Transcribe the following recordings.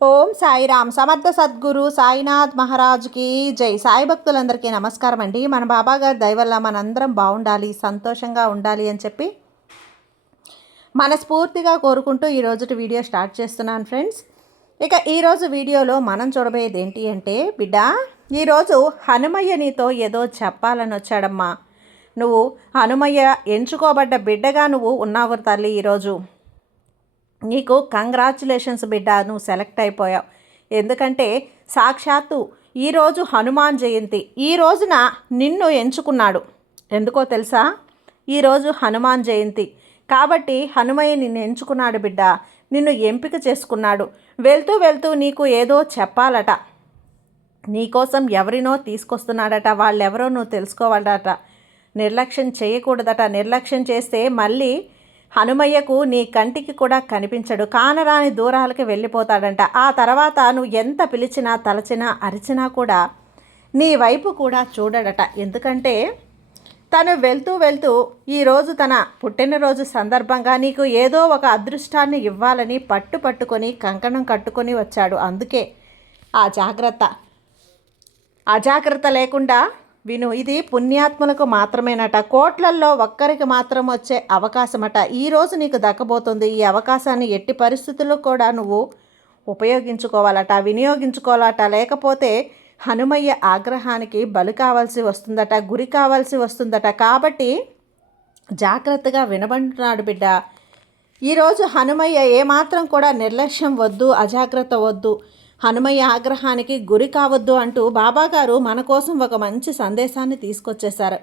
ఓం సాయిరామ్. సమర్థ సద్గురు సాయినాథ్ మహారాజ్కి జై. సాయి భక్తులందరికీ నమస్కారం అండి. మన బాబాగారి దయ వల్ల మనందరం బాగుండాలి, సంతోషంగా ఉండాలి అని చెప్పి మనస్ఫూర్తిగా కోరుకుంటూ ఈరోజు వీడియో స్టార్ట్ చేస్తున్నాను ఫ్రెండ్స్. ఇక ఈరోజు వీడియోలో మనం చూడబోయేది ఏంటి అంటే, బిడ్డ ఈరోజు హనుమయ్య నీతో ఏదో చెప్పాలని వచ్చాడమ్మా. నువ్వు హనుమయ్య ఎంచుకోబడ్డ బిడ్డగా నువ్వు ఉన్నావు తల్లి. ఈరోజు నీకు కంగ్రాచులేషన్స్ బిడ్డ, నువ్వు సెలెక్ట్ అయిపోయావు. ఎందుకంటే సాక్షాత్తు ఈరోజు హనుమాన్ జయంతి. ఈ రోజున నిన్ను ఎంచుకున్నాడు. ఎందుకో తెలుసా? ఈరోజు హనుమాన్ జయంతి కాబట్టి హనుమయ్య నిన్ను ఎంచుకున్నాడు బిడ్డ. నిన్ను ఎంపిక చేసుకున్నాడు. వెళ్తూ వెళ్తూ నీకు ఏదో చెప్పాలట. నీకోసం ఎవరినో తీసుకొస్తున్నాడట. వాళ్ళెవరో నువ్వు తెలుసుకోవాలట. నిర్లక్ష్యం చేయకూడదట. నిర్లక్ష్యం చేస్తే మళ్ళీ హనుమయ్యకు నీ కంటికి కూడా కనిపించడు. కానరాని దూరాలకి వెళ్ళిపోతాడంట. ఆ తర్వాత నువ్వు ఎంత పిలిచినా, తలచినా, అరిచినా కూడా నీ వైపు కూడా చూడడట. ఎందుకంటే తను వెళ్తూ వెళ్తూ ఈరోజు తన పుట్టినరోజు సందర్భంగా నీకు ఏదో ఒక అదృష్టాన్ని ఇవ్వాలని పట్టుకొని కంకణం కట్టుకొని వచ్చాడు. అందుకే అజాగ్రత్త లేకుండా విను. ఇది పుణ్యాత్ములకు మాత్రమేనట. కోట్లల్లో ఒక్కరికి మాత్రం వచ్చే అవకాశమట. ఈరోజు నీకు దక్కబోతుంది. ఈ అవకాశాన్ని ఎట్టి పరిస్థితుల్లో కూడా నువ్వు ఉపయోగించుకోవాలట, వినియోగించుకోవాలట. లేకపోతే హనుమయ్య ఆగ్రహానికి బలి కావాల్సి వస్తుందట, గురి కావాల్సి వస్తుందట. కాబట్టి జాగ్రత్తగా వినబంటున్నాడు బిడ్డ. ఈరోజు హనుమయ్య ఏమాత్రం కూడా నిర్లక్ష్యం వద్దు, అజాగ్రత్త వద్దు, హనుమయ్య ఆగ్రహానికి గురి కావద్దు అంటూ బాబాగారు మన కోసం ఒక మంచి సందేశాన్ని తీసుకొచ్చేశారు.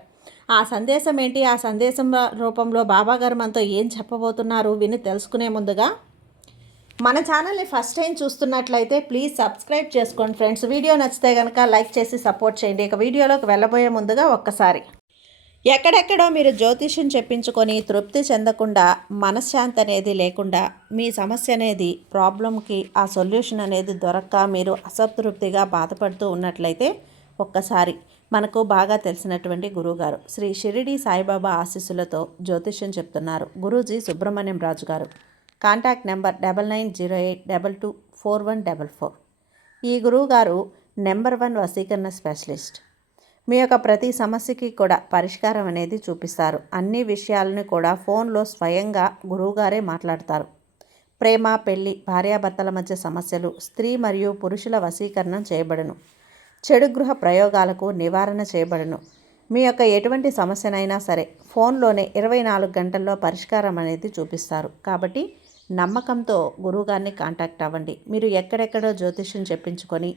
ఆ సందేశం ఏంటి? ఆ సందేశం రూపంలో బాబాగారు మనతో ఏం చెప్పబోతున్నారు విని తెలుసుకునే ముందుగా మన ఛానల్ని ఫస్ట్ టైం చూస్తున్నట్లయితే ప్లీజ్ సబ్స్క్రైబ్ చేసుకోండి ఫ్రెండ్స్. వీడియో నచ్చితే కనుక లైక్ చేసి సపోర్ట్ చేయండి. ఇక వీడియోలోకి వెళ్ళబోయే ముందుగా ఒక్కసారి, ఎక్కడెక్కడో మీరు జ్యోతిష్యం చెప్పించుకొని తృప్తి చెందకుండా, మనశ్శాంతి అనేది లేకుండా, మీ సమస్య అనేది ప్రాబ్లంకి ఆ సొల్యూషన్ అనేది దొరక్క మీరు అసంతృప్తిగా బాధపడుతూ ఉన్నట్లయితే ఒక్కసారి మనకు బాగా తెలిసినటువంటి గురువుగారు శ్రీ షిరిడి సాయిబాబా ఆశీస్సులతో జ్యోతిష్యం చెప్తున్నారు గురూజీ సుబ్రహ్మణ్యం రాజు గారు. Contact number 9908224144. ఈ గురువుగారు నెంబర్ 1 వశీకరణ స్పెషలిస్ట్. మీ యొక్క ప్రతి సమస్యకి కూడా పరిష్కారం అనేది చూపిస్తారు. అన్ని విషయాలను కూడా ఫోన్లో స్వయంగా గురువుగారే మాట్లాడతారు. ప్రేమ, పెళ్లి, భార్యాభర్తల మధ్య సమస్యలు, స్త్రీ మరియు పురుషుల వశీకరణం చేయబడును. చెడు గృహ ప్రయోగాలకు నివారణ చేయబడును. మీ యొక్క ఎటువంటి సమస్యనైనా సరే ఫోన్లోనే 24 గంటల్లో పరిష్కారం అనేది చూపిస్తారు. కాబట్టి నమ్మకంతో గురువుగారిని కాంటాక్ట్ అవ్వండి. మీరు ఎక్కడెక్కడో జ్యోతిష్యం చెప్పించుకొని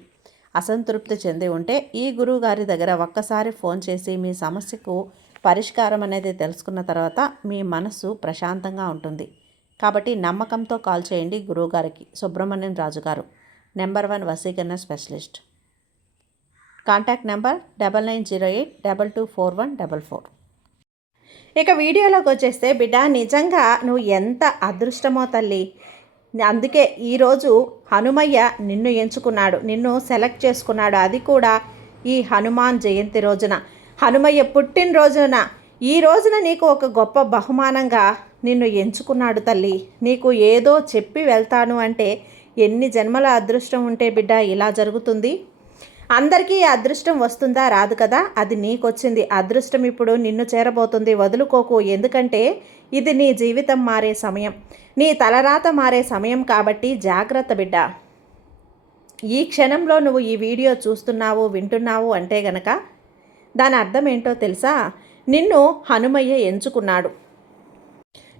అసంతృప్తి చెంది ఉంటే ఈ గురువు గారి దగ్గర ఒక్కసారి ఫోన్ చేసి మీ సమస్యకు పరిష్కారం అనేది తెలుసుకున్న తర్వాత మీ మనసు ప్రశాంతంగా ఉంటుంది. కాబట్టి నమ్మకంతో కాల్ చేయండి గురువుగారికి. సుబ్రహ్మణ్యం రాజు గారు, నెంబర్ 1 వశీకరణ స్పెషలిస్ట్. Contact number 9908224144. ఇక వీడియోలోకి వచ్చేస్తే, బిడ్డ నిజంగా నువ్వు ఎంత అదృష్టమో తల్లి. అందుకే ఈరోజు హనుమయ్య నిన్ను ఎంచుకున్నాడు, నిన్ను సెలెక్ట్ చేసుకున్నాడు. అది కూడా ఈ హనుమాన్ జయంతి రోజున, హనుమయ్య పుట్టినరోజున. ఈ రోజున నీకు ఒక గొప్ప బహుమానంగా నిన్ను ఎంచుకున్నాడు తల్లి. నీకు ఏదో చెప్పి వెళ్తాను అంటే ఎన్ని జన్మల అదృష్టం ఉంటే బిడ్డ ఇలా జరుగుతుంది. అందరికీ ఈ అదృష్టం వస్తుందా? రాదు కదా. అది నీకొచ్చింది. అదృష్టం ఇప్పుడు నిన్ను చేరబోతుంది. వదులుకోకు. ఎందుకంటే ఇది నీ జీవితం మారే సమయం, నీ తలరాత మారే సమయం. కాబట్టి జాగ్రత్త బిడ్డ. ఈ క్షణంలో నువ్వు ఈ వీడియో చూస్తున్నావు, వింటున్నావు అంటే గనక దాని అర్థం ఏంటో తెలుసా? నిన్ను హనుమయ్య ఎంచుకున్నాడు.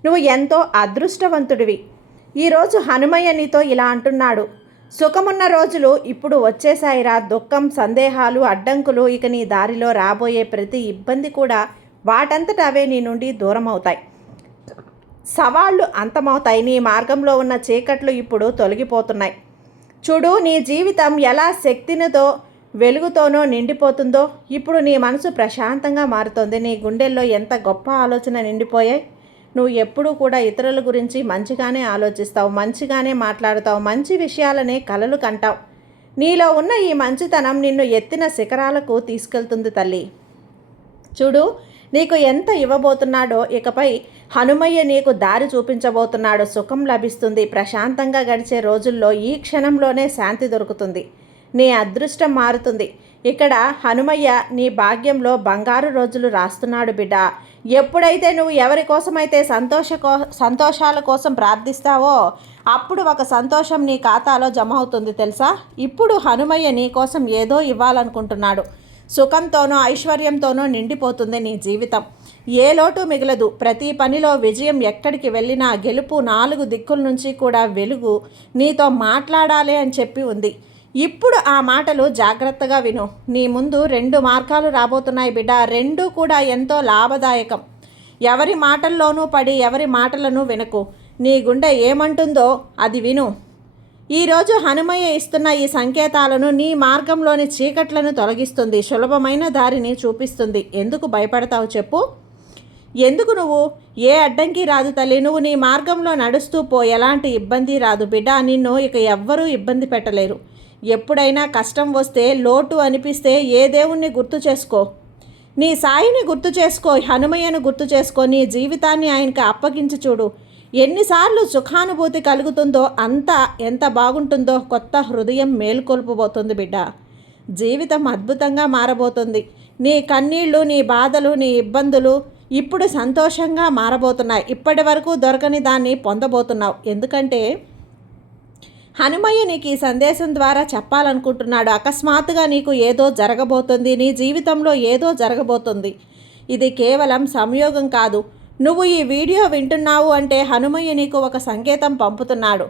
నువ్వు ఎంతో అదృష్టవంతుడివి. ఈరోజు హనుమయ్య నీతో ఇలా అంటున్నాడు, సుఖమున్న రోజులు ఇప్పుడు వచ్చేసాయిరా. దుఃఖం, సందేహాలు, అడ్డంకులు, ఇక నీ దారిలో రాబోయే ప్రతి ఇబ్బంది కూడా వాటంతట అవే నీ నుండి దూరం అవుతాయి. సవాళ్ళు అంతమవుతాయి. నీ మార్గంలో ఉన్న చీకట్లు ఇప్పుడు తొలగిపోతున్నాయి. చూడు, నీ జీవితం ఎలా శక్తినితో, వెలుగుతోనో నిండిపోతుందో. ఇప్పుడు నీ మనసు ప్రశాంతంగా మారుతుంది. నీ గుండెల్లో ఎంత గొప్ప ఆలోచన నిండిపోయాయి. నువ్వు ఎప్పుడూ కూడా ఇతరుల గురించి మంచిగానే ఆలోచిస్తావు, మంచిగానే మాట్లాడుతావు, మంచి విషయాలనే కలలు కంటావు. నీలో ఉన్న ఈ మంచితనం నిన్ను ఎత్తిన శిఖరాలకు తీసుకెళ్తుంది తల్లి. చూడు, నీకు ఎంత ఇవ్వబోతున్నాడో ఇకపై హనుమయ్య నీకు దారి చూపించబోతున్నాడు. సుఖం లభిస్తుంది. ప్రశాంతంగా గడిచే రోజుల్లో ఈ క్షణంలోనే శాంతి దొరుకుతుంది. నీ అదృష్టం మారుతుంది. ఇక్కడ హనుమయ్య నీ భాగ్యంలో బంగారు రోజులు రాస్తున్నాడు బిడ్డ. ఎప్పుడైతే నువ్వు ఎవరి కోసమైతే సంతోషాల కోసం ప్రార్థిస్తావో అప్పుడు ఒక సంతోషం నీ ఖాతాలో జమ అవుతుంది తెలుసా. ఇప్పుడు హనుమయ్య నీ కోసం ఏదో ఇవ్వాలనుకుంటున్నాడు. సుఖంతోనో ఐశ్వర్యంతోనో నిండిపోతుంది నీ జీవితం. ఏ లోటు మిగలదు. ప్రతి పనిలో విజయం. ఎక్కడికి వెళ్ళినా గెలుపు. 4 దిక్కుల నుంచి కూడా వెలుగు నీతో మాట్లాడాలి అని చెప్పి ఉంది. ఇప్పుడు ఆ మాటలు జాగ్రత్తగా విను. నీ ముందు 2 మార్గాలు రాబోతున్నాయి బిడ్డ. 2 కూడా ఎంతో లాభదాయకం. ఎవరి మాటల్లోనూ పడి ఎవరి మాటలను వినకు. నీ గుండె ఏమంటుందో అది విను. ఈరోజు హనుమయ్య ఇస్తున్న ఈ సంకేతాలను నీ మార్గంలోని చీకట్లను తొలగిస్తుంది. సులభమైన దారిని చూపిస్తుంది. ఎందుకు భయపడతావు చెప్పు? ఎందుకు నువ్వు? ఏ అడ్డంకి రాదు తల్లి. నువ్వు నీ మార్గంలో నడుస్తూ పో. ఎలాంటి ఇబ్బంది రాదు బిడ్డ. నిన్ను ఇక ఎవ్వరూ ఇబ్బంది పెట్టలేరు. ఎప్పుడైనా కష్టం వస్తే, లోటు అనిపిస్తే ఏ దేవుణ్ణి గుర్తు చేసుకో. నీ సాయిని గుర్తు చేసుకో. హనుమయ్యను గుర్తు చేసుకో. నీ జీవితాన్ని ఆయనకి అప్పగించి చూడు. ఎన్నిసార్లు సుఖానుభూతి కలుగుతుందో ఎంత బాగుంటుందో. కొత్త హృదయం మేల్కొల్పబోతుంది బిడ్డ. జీవితం అద్భుతంగా మారబోతుంది. నీ కన్నీళ్ళు, నీ బాధలు, నీ ఇబ్బందులు ఇప్పుడు సంతోషంగా మారబోతున్నాయి. ఇప్పటి వరకు దొరకని దాన్ని పొందబోతున్నావు. ఎందుకంటే హనుమయ్య నీకు ఈ సందేశం ద్వారా చెప్పాలనుకుంటున్నాడు. అకస్మాత్తుగా నీకు ఏదో జరగబోతుంది. నీ జీవితంలో ఏదో జరగబోతుంది. ఇది కేవలం సంయోగం కాదు. నువ్వు ఈ వీడియో వింటున్నావు అంటే హనుమయ్య నీకు ఒక సంకేతం పంపుతున్నాడు.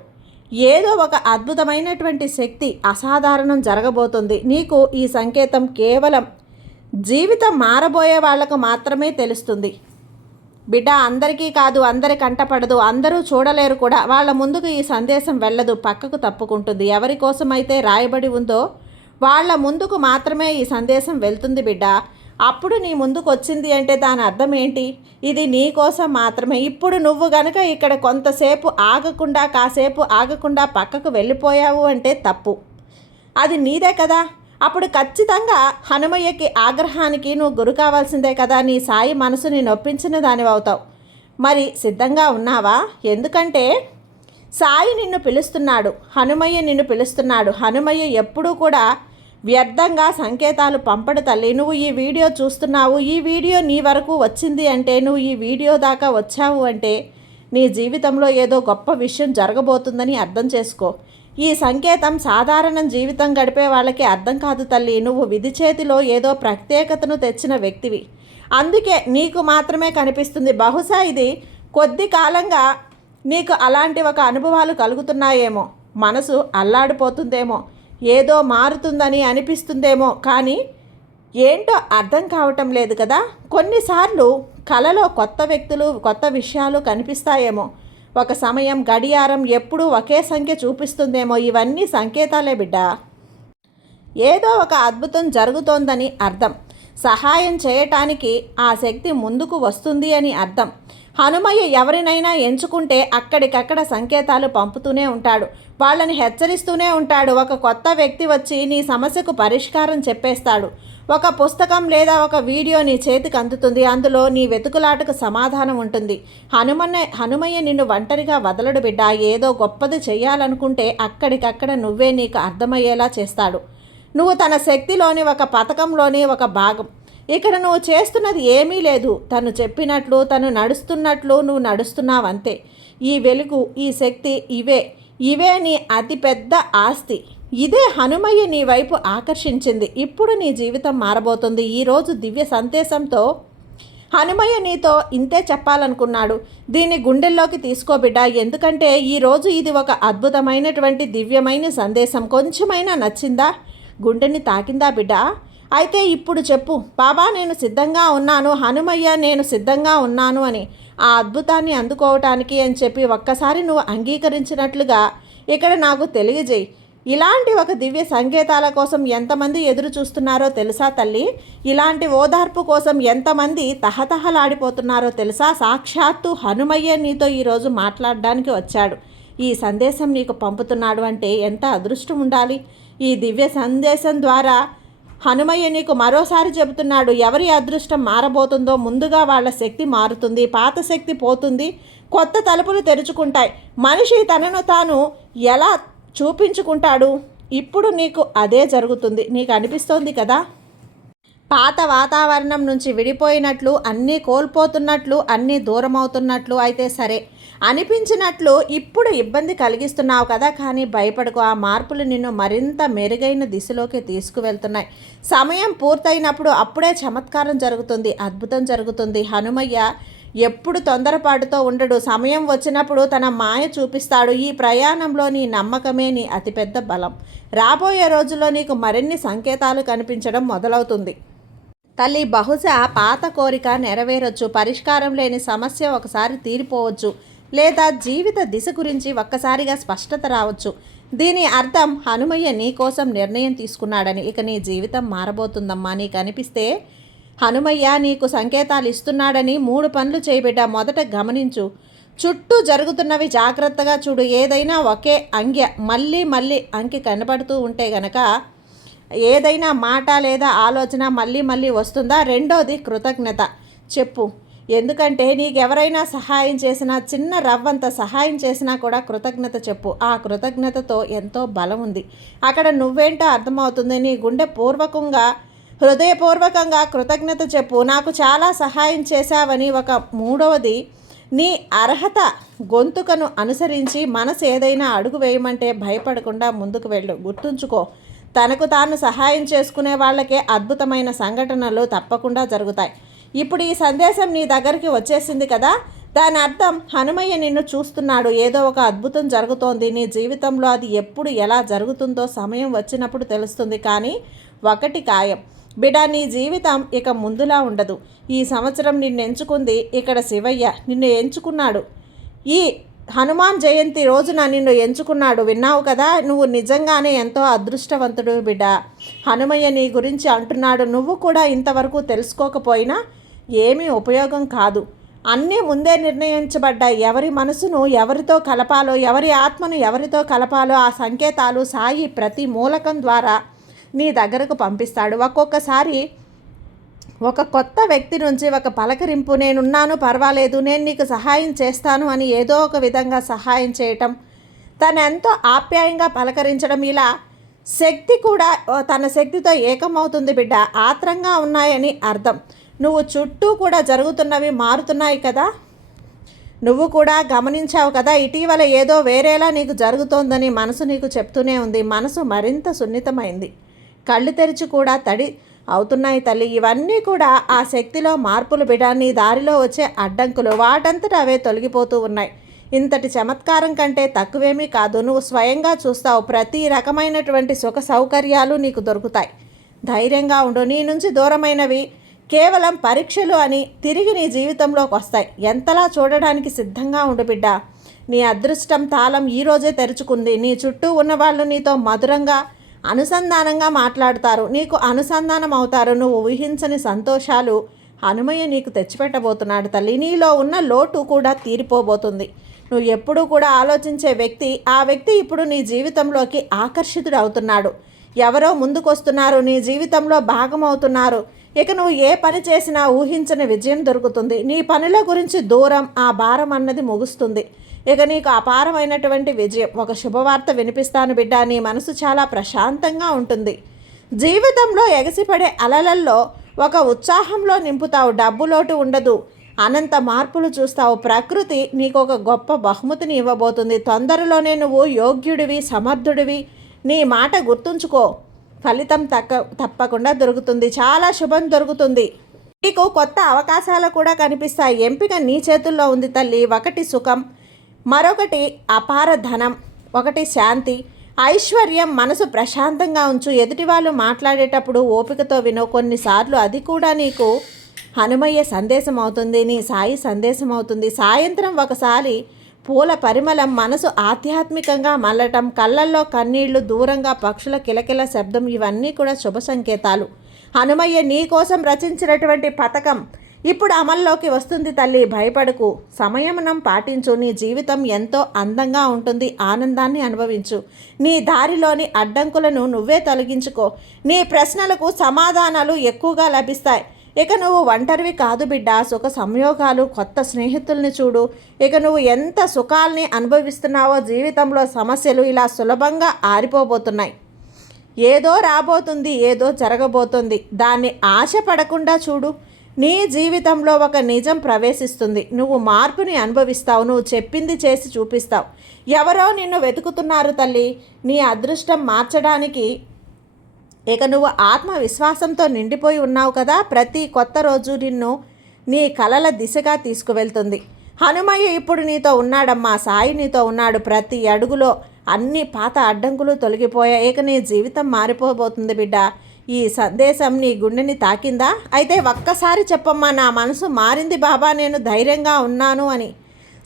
ఏదో ఒక అద్భుతమైనటువంటి శక్తి, అసాధారణం జరగబోతుంది. నీకు ఈ సంకేతం కేవలం జీవితం మారబోయే వాళ్లకు మాత్రమే తెలుస్తుంది బిడ్డ. అందరికీ కాదు, అందరి కంటపడదు, అందరూ చూడలేరు కూడా. వాళ్ళ ముందుకు ఈ సందేశం వెళ్ళదు, పక్కకు తప్పుకుంటుంది. ఎవరి కోసమైతే రాయబడి ఉందో వాళ్ళ ముందుకు మాత్రమే ఈ సందేశం వెళ్తుంది బిడ్డ. అప్పుడు నీ ముందుకు వచ్చింది అంటే దాని అర్థం ఏంటి? ఇది నీ కోసం మాత్రమే. ఇప్పుడు నువ్వు గనక ఇక్కడ కొంతసేపు ఆగకుండా, కాసేపు ఆగకుండా పక్కకు వెళ్ళిపోయావు అంటే తప్పు. అది నీదే కదా. అప్పుడు ఖచ్చితంగా హనుమయ్యకి ఆగ్రహానికి నువ్వు గురి కావాల్సిందే కదా. నీ సాయి మనసుని నొప్పించిన దానివి అవుతావు. మరి సిద్ధంగా ఉన్నావా? ఎందుకంటే సాయి నిన్ను పిలుస్తున్నాడు. హనుమయ్య నిన్ను పిలుస్తున్నాడు. హనుమయ్య ఎప్పుడూ కూడా వ్యర్థంగా సంకేతాలు పంపడు తల్లి. నువ్వు ఈ వీడియో చూస్తున్నావు. ఈ వీడియో నీ వరకు వచ్చింది అంటే, నువ్వు ఈ వీడియో దాకా వచ్చావు అంటే నీ జీవితంలో ఏదో గొప్ప విషయం జరగబోతుందని అర్థం చేసుకో. ఈ సంకేతం సాధారణ జీవితం గడిపే వాళ్ళకి అర్థం కాదు తల్లి. నువ్వు విధి చేతిలో ఏదో ప్రత్యేకతను తెచ్చిన వ్యక్తివి. అందుకే నీకు మాత్రమే కనిపిస్తుంది. బహుశా ఇది కొద్ది కాలంగా నీకు అలాంటి ఒక అనుభవాలు కలుగుతున్నాయేమో. మనసు అల్లాడిపోతుందేమో. ఏదో మారుతుందని అనిపిస్తుందేమో. కానీ ఏంటో అర్థం కావటం లేదు కదా. కొన్నిసార్లు కలలో కొత్త వ్యక్తులు, కొత్త విషయాలు కనిపిస్తాయేమో. ఒక సమయం, గడియారం ఎప్పుడూ ఒకే సంఖ్య చూపిస్తుందేమో. ఇవన్నీ సంకేతాలే బిడ్డ. ఏదో ఒక అద్భుతం జరుగుతోందని అర్థం. సహాయం చేయటానికి ఆ శక్తి ముందుకు వస్తుంది అని అర్థం. హనుమయ్య ఎవరినైనా ఎంచుకుంటే అక్కడికక్కడ సంకేతాలు పంపుతూనే ఉంటాడు. వాళ్ళని హెచ్చరిస్తూనే ఉంటాడు. ఒక కొత్త వ్యక్తి వచ్చి నీ సమస్యకు పరిష్కారం చెప్పేస్తాడు. ఒక పుస్తకం లేదా ఒక వీడియో నీ చేతికి అందుతుంది. అందులో నీ వెతుకులాటకు సమాధానం ఉంటుంది. హనుమయ్య నిన్ను ఒంటరిగా వదలడు బిడ్డ. ఏదో గొప్పది చేయాలనుకుంటే అక్కడికక్కడ నువ్వే నీకు అర్థమయ్యేలా చేస్తాడు. నువ్వు తన శక్తిలోని ఒక పథకంలోని ఒక భాగం. ఇక్కడ నువ్వు చేస్తున్నది ఏమీ లేదు. తను చెప్పినట్లు, తను నడుస్తున్నట్లు నువ్వు నడుస్తున్నావంతే. ఈ వెలుగు, ఈ శక్తి, ఇవే నీ అతిపెద్ద ఆస్తి. ఇదే హనుమయ్య నీ వైపు ఆకర్షించింది. ఇప్పుడు నీ జీవితం మారబోతుంది. ఈరోజు దివ్య సందేశంతో హనుమయ్య నీతో ఇంతే చెప్పాలనుకున్నాడు. దీన్ని గుండెల్లోకి తీసుకోబిడ్డ. ఎందుకంటే ఈరోజు ఇది ఒక అద్భుతమైనటువంటి దివ్యమైన సందేశం. కొంచెమైనా నచ్చిందా? గుండెని తాకిందా బిడ్డ? అయితే ఇప్పుడు చెప్పు, బాబా నేను సిద్ధంగా ఉన్నాను, హనుమయ్య నేను సిద్ధంగా ఉన్నాను అని. ఆ అద్భుతాన్ని అందుకోవటానికి అని చెప్పి ఒక్కసారి నువ్వు అంగీకరించినట్లుగా ఇక్కడ నాకు తెలియజేయి. ఇలాంటి ఒక దివ్య సంకేతాల కోసం ఎంతమంది ఎదురు చూస్తున్నారో తెలుసా తల్లి? ఇలాంటి ఓదార్పు కోసం ఎంతమంది తహతహలాడిపోతున్నారో తెలుసా? సాక్షాత్తు హనుమయ్య నీతో ఈరోజు మాట్లాడడానికి వచ్చాడు. ఈ సందేశం నీకు పంపుతున్నాడు అంటే ఎంత అదృష్టం ఉండాలి. ఈ దివ్య సందేశం ద్వారా హనుమయ్య నీకు మరోసారి చెబుతున్నాడు, ఎవరి అదృష్టం మారబోతుందో ముందుగా వాళ్ళ శక్తి మారుతుంది, పాత శక్తి పోతుంది, కొత్త తలుపులు తెరుచుకుంటాయి. మనిషి తనను తాను ఎలా చూపించుకుంటాడు, ఇప్పుడు నీకు అదే జరుగుతుంది. నీకు అనిపిస్తోంది కదా, పాత వాతావరణం నుంచి విడిపోయినట్లు, అన్నీ కోల్పోతున్నట్లు, అన్నీ దూరం అవుతున్నట్లు. అయితే సరే, అనిపించినట్లు ఇప్పుడు ఇబ్బంది కలిగిస్తున్నావు కదా, కానీ భయపడకు. ఆ మార్పులు నిన్ను మరింత మెరుగైన దిశలోకి తీసుకువెళ్తున్నాయి. సమయం పూర్తయినప్పుడు అప్పుడే చమత్కారం జరుగుతుంది, అద్భుతం జరుగుతుంది. హనుమయ్య ఎప్పుడు తొందరపాటుతో ఉండడు. సమయం వచ్చినప్పుడు తన మాయ చూపిస్తాడు. ఈ ప్రయాణంలో నీ నమ్మకమే నీ అతిపెద్ద బలం. రాబోయే రోజుల్లో నీకు మరిన్ని సంకేతాలు కనిపించడం మొదలవుతుంది. తల్లి, బహుశా పాత కోరిక నెరవేరొచ్చు, పరిష్కారం లేని సమస్య ఒకసారి తీరిపోవచ్చు, లేదా జీవిత దిశ గురించి ఒక్కసారిగా స్పష్టత రావచ్చు. దీని అర్థం హనుమయ్య నీ కోసం నిర్ణయం తీసుకున్నాడని. ఇక నీ జీవితం మారబోతుందమ్మా. నీకు అనిపిస్తే హనుమయ్య నీకు సంకేతాలు ఇస్తున్నాడని 3 పనులు చేయబిడ్డ. మొదట గమనించు, చుట్టూ జరుగుతున్నవి జాగ్రత్తగా చూడు. ఏదైనా ఒకే అంకె మళ్ళీ మళ్ళీ అంకె కనపడుతూ ఉంటే గనక ఏదైనా మాట లేదా ఆలోచన మళ్ళీ మళ్ళీ వస్తుందా? రెండోది కృతజ్ఞత చెప్పు. ఎందుకంటే నీకెవరైనా సహాయం చేసినా, చిన్న రవ్వంత సహాయం చేసినా కూడా కృతజ్ఞత చెప్పు. ఆ కృతజ్ఞతతో ఎంతో బలం ఉంది. అక్కడ నువ్వేంటో అర్థమవుతుంది. నీ గుండె హృదయపూర్వకంగా కృతజ్ఞత చెప్పు. నాకు చాలా సహాయం చేశావని. మూడవది, నీ అర్హత గొంతుకను అనుసరించి మనసు ఏదైనా అడుగు వేయమంటే భయపడకుండా ముందుకు వెళ్ళు. గుర్తుంచుకో, తనకు తాను సహాయం చేసుకునే వాళ్ళకే అద్భుతమైన సంఘటనలు తప్పకుండా జరుగుతాయి. ఇప్పుడు ఈ సందేశం నీ దగ్గరికి వచ్చేసింది కదా, దాని అర్థం హనుమయ్య నిన్ను చూస్తున్నాడు. ఏదో ఒక అద్భుతం జరుగుతోంది నీ జీవితంలో. అది ఎప్పుడు ఎలా జరుగుతుందో సమయం వచ్చినప్పుడు తెలుస్తుంది. కానీ ఒకటి ఖాయం బిడ్డ, నీ జీవితం ఇక ముందులా ఉండదు. ఈ సంవత్సరం నిన్ను ఎంచుకుంది ఇక్కడ శివయ్య. నిన్ను ఎంచుకున్నాడు. ఈ హనుమాన్ జయంతి రోజున నిన్ను ఎంచుకున్నాడు. విన్నావు కదా, నువ్వు నిజంగానే ఎంతో అదృష్టవంతుడు బిడ్డ. హనుమయ్య నీ గురించి అంటున్నాడు. నువ్వు కూడా ఇంతవరకు తెలుసుకోకపోయినా ఏమీ ఉపయోగం కాదు. అన్నీ ముందే నిర్ణయించబడ్డాయి. ఎవరి మనసును ఎవరితో కలపాలో, ఎవరి ఆత్మను ఎవరితో కలపాలో ఆ సంకేతాలు సాయి ప్రతి మూలకం ద్వారా నీ దగ్గరకు పంపిస్తాడు. ఒక్కొక్కసారి ఒక కొత్త వ్యక్తి నుంచి ఒక పలకరింపు, నేనున్నాను, పర్వాలేదు, నేను నీకు సహాయం చేస్తాను అని ఏదో ఒక విధంగా సహాయం చేయటం, తను ఎంతో ఆప్యాయంగా పలకరించడం, ఇలా శక్తి కూడా తన శక్తితో ఏకమవుతుంది బిడ్డ. ఆత్రంగా ఉన్నాయని అర్థం. నువ్వు చుట్టూ కూడా జరుగుతున్నవి మారుతున్నాయి కదా, నువ్వు కూడా గమనించావు కదా. ఇటీవల ఏదో వేరేలా నీకు జరుగుతోందని మనసు నీకు చెప్తూనే ఉంది. మనసు మరింత సున్నితమైంది. కళ్ళు తెరిచి కూడా తడి అవుతున్నాయి తల్లి. ఇవన్నీ కూడా ఆ శక్తిలో మార్పులు బిడ్డ. నీ దారిలో వచ్చే అడ్డంకులు వాటంతట అవే తొలగిపోతూ ఉన్నాయి. ఇంతటి చమత్కారం కంటే తక్కువేమీ కాదు. నువ్వు స్వయంగా చూస్తావు. ప్రతి రకమైనటువంటి సుఖ సౌకర్యాలు నీకు దొరుకుతాయి. ధైర్యంగా ఉండు. నీ నుంచి దూరమైనవి కేవలం పరీక్షలు అని తిరిగి నీ జీవితంలోకి వస్తాయి. ఎంతలా చూడడానికి సిద్ధంగా ఉండు బిడ్డ. నీ అదృష్టం తాళం ఈరోజే తెరుచుకుంది. నీ చుట్టూ ఉన్నవాళ్ళు నీతో మధురంగా అనుసంధానంగా మాట్లాడతారు, నీకు అనుసంధానం అవుతారు. నువ్వు ఊహించని సంతోషాలు హనుమయ్య నీకు తెచ్చిపెట్టబోతున్నాడు తల్లి. నీలో ఉన్న లోటు కూడా తీరిపోబోతుంది. నువ్వు ఎప్పుడూ కూడా ఆలోచించే వ్యక్తి, ఆ వ్యక్తి ఇప్పుడు నీ జీవితంలోకి ఆకర్షితుడు అవుతున్నాడు. ఎవరో ముందుకొస్తున్నారు, నీ జీవితంలో భాగమవుతున్నారు. ఇక నువ్వు ఏ పని చేసినా ఊహించని విజయం దొరుకుతుంది. నీ పనుల గురించి దూరం, ఆ భారం అన్నది ముగుస్తుంది. ఇక నీకు అపారమైనటువంటి విజయం. ఒక శుభవార్త వినిపిస్తాను బిడ్డ. నీ మనసు చాలా ప్రశాంతంగా ఉంటుంది. జీవితంలో ఎగసిపడే అలలల్లో ఒక ఉత్సాహంలో నింపుతావు. డబ్బు లోటు ఉండదు. అనంత మార్పులు చూస్తావు. ప్రకృతి నీకు ఒక గొప్ప బహుమతిని ఇవ్వబోతుంది. తొందరలోనే నువ్వు యోగ్యుడివి, సమర్థుడివి. నీ మాట గుర్తుంచుకో. ఫలితం తప్పకుండా దొరుకుతుంది. చాలా శుభం దొరుకుతుంది. నీకు కొత్త అవకాశాలు కూడా కనిపిస్తాయి. ఎంపిక నీ చేతుల్లో ఉంది తల్లి. ఒకటి సుఖం, మరొకటి అపార ధనం, ఒకటి శాంతి, ఐశ్వర్యం. మనసు ప్రశాంతంగా ఉంచు. ఎదుటి వాళ్ళు మాట్లాడేటప్పుడు ఓపికతో వినో. కొన్నిసార్లు అది కూడా నీకు హనుమయ్య సందేశం అవుతుంది, నీ సాయి సందేశం అవుతుంది. సాయంత్రం ఒకసారి పూల పరిమళం, మనసు ఆధ్యాత్మికంగా మల్లటం, కళ్ళల్లో కన్నీళ్లు, దూరంగా పక్షుల కిలకిల శబ్దం, ఇవన్నీ కూడా శుభ సంకేతాలు. హనుమయ్య నీ కోసం రచించినటువంటి పథకం ఇప్పుడు అమల్లోకి వస్తుంది తల్లి, భయపడకు. సంయమనం పాటించు. నీ జీవితం ఎంతో అందంగా ఉంటుంది. ఆనందాన్ని అనుభవించు. నీ దారిలోని అడ్డంకులను నువ్వే తొలగించుకో. నీ ప్రశ్నలకు సమాధానాలు ఎక్కువగా లభిస్తాయి. ఇక నువ్వు ఒంటరివి కాదు బిడ్డ. సుఖ సంయోగాలు, కొత్త స్నేహితుల్ని చూడు. ఇక నువ్వు ఎంత సుఖాల్ని అనుభవిస్తున్నావో, జీవితంలో సమస్యలు ఇలా సులభంగా ఆరిపోబోతున్నాయి. ఏదో రాబోతుంది, ఏదో జరగబోతుంది. దాన్ని ఆశపడకుండా చూడు. నీ జీవితంలో ఒక నిజం ప్రవేశిస్తుంది. నువ్వు మార్పుని అనుభవిస్తావు. నువ్వు చెప్పింది చేసి చూపిస్తావు. ఎవరో నిన్ను వెతుకుతున్నారు తల్లి, నీ అదృష్టం మార్చడానికి. ఇక నువ్వు ఆత్మవిశ్వాసంతో నిండిపోయి ఉన్నావు కదా. ప్రతి కొత్త రోజు నిన్ను నీ కలల దిశగా తీసుకువెళ్తుంది. హనుమయ్య ఇప్పుడు నీతో ఉన్నాడమ్మా. సాయి నీతో ఉన్నాడు. ప్రతి అడుగులో అన్ని పాత అడ్డంకులు తొలగిపోయాయి. ఇక నీ జీవితం మారిపోబోతుంది బిడ్డ. ఈ సందేశం నీ గుండెని తాకిందా? అయితే ఒక్కసారి చెప్పమ్మా, నా మనసు మారింది బాబా, నేను ధైర్యంగా ఉన్నాను అని,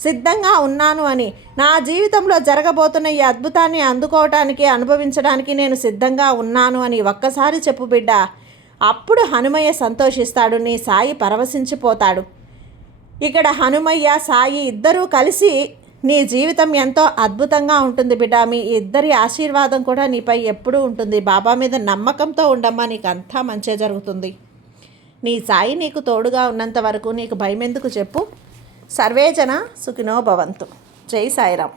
సిద్ధంగా ఉన్నాను అని, నా జీవితంలో జరగబోతున్న ఈ అద్భుతాన్ని అందుకోవటానికి, అనుభవించడానికి నేను సిద్ధంగా ఉన్నాను అని ఒక్కసారి చెప్పు బిడ్డ. అప్పుడు హనుమయ్య సంతోషిస్తాడు. నీ సాయి పరవశించిపోతాడు. ఇక్కడ హనుమయ్య, సాయి ఇద్దరూ కలిసి నీ జీవితం ఎంతో అద్భుతంగా ఉంటుంది బిడ్డ. మీ ఇద్దరి ఆశీర్వాదం కూడా నీపై ఎప్పుడూ ఉంటుంది. బాబా మీద నమ్మకంతో ఉండమ్మా, నీకు అంతా మంచే జరుగుతుంది. నీ సాయి నీకు తోడుగా ఉన్నంత వరకు నీకు భయం ఎందుకు చెప్పు. సర్వేజన సుఖినో భవంతు. జై సాయిరామ్.